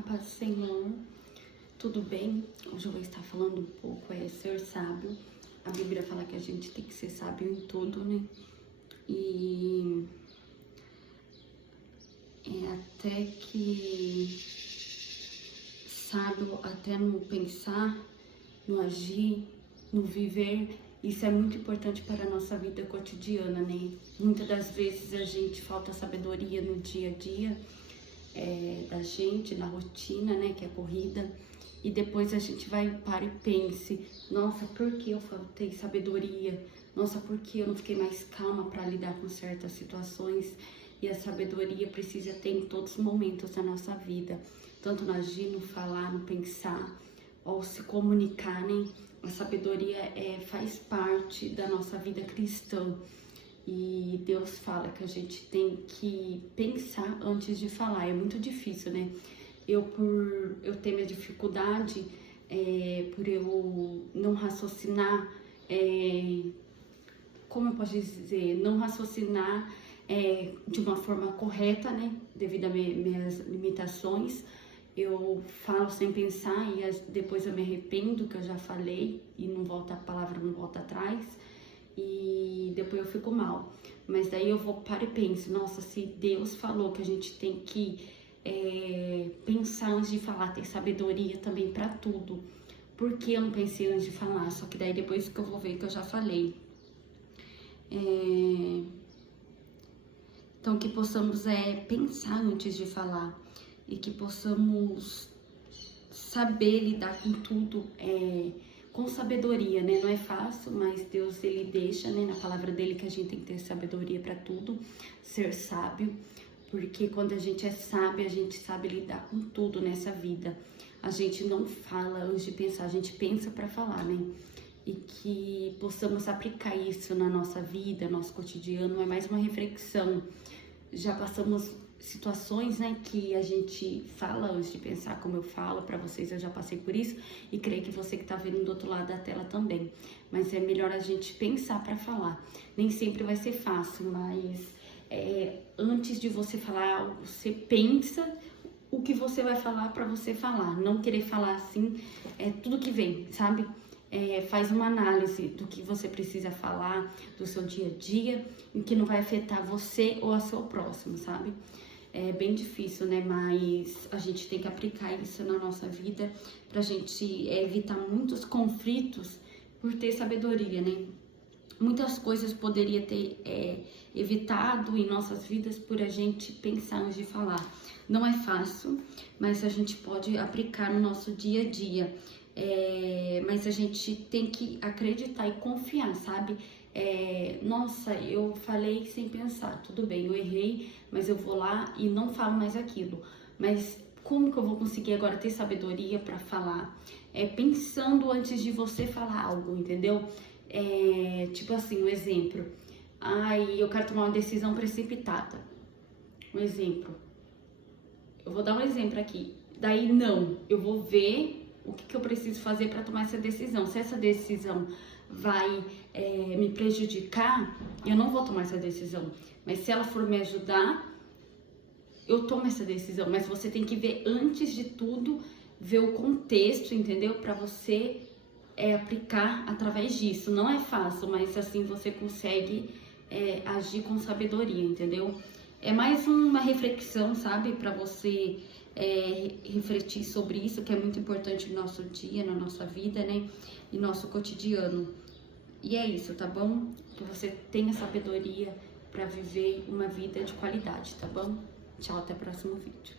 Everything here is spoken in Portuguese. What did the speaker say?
A paz do Senhor, tudo bem? Hoje eu vou estar falando um pouco ser sábio. A Bíblia fala que a gente tem que ser sábio em tudo, né? E até que sábio até no pensar, no agir, no viver. Isso é muito importante para a nossa vida cotidiana, né? Muitas das vezes a gente falta sabedoria no dia a dia da gente, na rotina, né? Que é corrida. E depois a gente vai para e pense, nossa, por que eu faltei sabedoria? Nossa, por que eu não fiquei mais calma para lidar com certas situações? E a sabedoria precisa ter em todos os momentos da nossa vida, tanto no agir, no falar, no pensar, ou se comunicar, né? A sabedoria faz parte da nossa vida cristã. E Deus fala que a gente tem que pensar antes de falar. É muito difícil, né? Eu ter minha dificuldade, por eu não raciocinar, como eu posso dizer, não raciocinar de uma forma correta, né? Devido às minhas limitações. Eu falo sem pensar e depois eu me arrependo que eu já falei e não volta, a palavra não volta atrás e depois eu fico mal. Mas daí eu vou para e penso, nossa, se Deus falou que a gente tem que pensar antes de falar, ter sabedoria também para tudo. Por que eu não pensei antes de falar? Só que daí depois que eu vou ver que eu já falei. Então que possamos pensar antes de falar. E que possamos saber lidar com tudo com sabedoria, né? Não é fácil, mas Deus, ele deixa, né, na palavra dele que a gente tem que ter sabedoria para tudo, ser sábio, porque quando a gente é sábio, a gente sabe lidar com tudo nessa vida. A gente não fala antes de pensar, a gente pensa para falar, né? E que possamos aplicar isso na nossa vida, nosso cotidiano, é mais uma reflexão. Já passamos situações, né, que a gente fala antes de pensar, como eu falo para vocês, eu já passei por isso e creio que você que tá vendo do outro lado da tela também. Mas é melhor a gente pensar para falar. Nem sempre vai ser fácil, mas antes de você falar algo, você pensa o que você vai falar para você falar. Não querer falar assim, tudo que vem, sabe? Faz uma análise do que você precisa falar, do seu dia a dia, e que não vai afetar você ou a seu próximo, sabe? É bem difícil, né? Mas a gente tem que aplicar isso na nossa vida pra gente evitar muitos conflitos por ter sabedoria, né? Muitas coisas poderia ter evitado em nossas vidas por a gente pensar antes de falar. Não é fácil, mas a gente pode aplicar no nosso dia a dia. Mas a gente tem que acreditar e confiar, sabe? Nossa, eu falei sem pensar, tudo bem, eu errei, mas eu vou lá e não falo mais aquilo. Mas como que eu vou conseguir agora ter sabedoria para falar? Pensando antes de você falar algo, entendeu? Tipo assim, um exemplo. Eu quero tomar uma decisão precipitada. Um exemplo. Eu vou dar um exemplo aqui. Daí não, eu vou ver o que eu preciso fazer para tomar essa decisão. Se essa decisão vai me prejudicar, eu não vou tomar essa decisão. Mas se ela for me ajudar, eu tomo essa decisão. Mas você tem que ver antes de tudo, ver o contexto, entendeu? Para você aplicar através disso. Não é fácil, mas assim você consegue agir com sabedoria, entendeu? É mais uma reflexão, sabe? Para você refletir sobre isso, que é muito importante no nosso dia, na nossa vida, né? E nosso cotidiano. E é isso, tá bom? Que você tenha sabedoria para viver uma vida de qualidade, tá bom? Tchau, até o próximo vídeo.